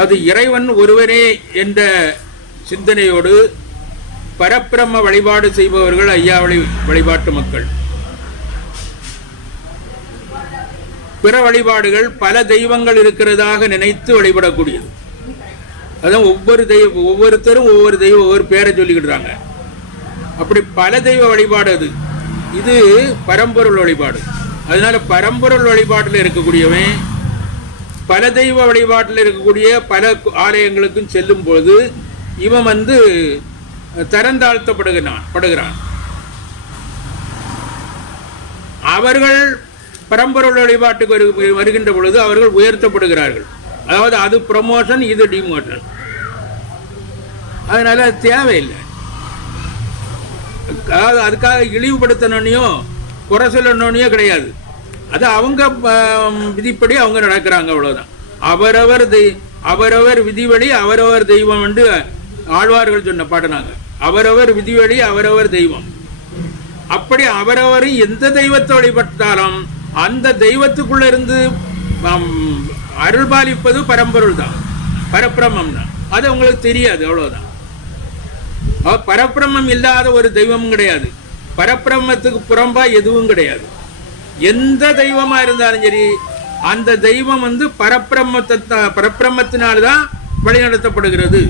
அது இறைவன் ஒருவனே என்ற சிந்தனையோடு பரப்பிரம வழிபாடு செய்பவர்கள் ஐயா வழி வழிபாட்டு மக்கள். பிற வழிபாடுகள் பல தெய்வங்கள் இருக்கிறதாக நினைத்து வழிபடக்கூடியது. அதான் ஒவ்வொரு தெய்வ ஒவ்வொருத்தரும் ஒவ்வொரு தெய்வம் ஒவ்வொரு பேரை சொல்லிக்கிடுறாங்க. அப்படி பல தெய்வ வழிபாடு அது. இது பரம்பொருள் வழிபாடு. அதனால பரம்பொருள் வழிபாட்டில் இருக்கக்கூடியவன் பல தெய்வ வழிபாட்டில் இருக்கக்கூடிய பல ஆலயங்களுக்கும் செல்லும் பொழுது இவன் வந்து தரந்தாழ்த்தப்படுகிறான் படுகிறான். அவர்கள் பரம்பொருள் வழிபாட்டுக்கு வரு- வருகின்ற பொழுது அவர்கள் உயர்த்தப்படுகிறார்கள். அதாவது அது ப்ரமோஷன் இது டிமோஷன் அதனால் அது தேவையில்லை. அதாவது அதுக்காக இழிவுபடுத்தணும்னையும் குறை சொல்லணும்னையும் கிடையாது. அது அவங்க விதிப்படி அவங்க நடக்கிறாங்க அவ்வளவுதான். அவரவர் தெய் அவரவர் விதிவழி அவரவர் தெய்வம் என்று ஆழ்வார்கள் சொன்ன பாடினாங்க அவரவர் விதிவழி அவரவர் தெய்வம். அப்படி அவரவர் எந்த தெய்வத்தை வழிபட்டாலும் அந்த தெய்வத்துக்குள்ள இருந்து அருள் பாலிப்பது பரம்பொருள் தான் பரபிரமம் தான் அது உங்களுக்கு தெரியாது அவ்வளவுதான். பரபிரமம் இல்லாத ஒரு தெய்வம் கிடையாது. பரபிரமத்துக்கு புறம்பா எதுவும் கிடையாது. எந்த தெய்வமா இருந்தாலும் சரி அந்த தெய்வம் வந்து பரப்பிரமத்தை பரப்பிரமத்தினால்தான் வழிநடத்தப்படுகிறது.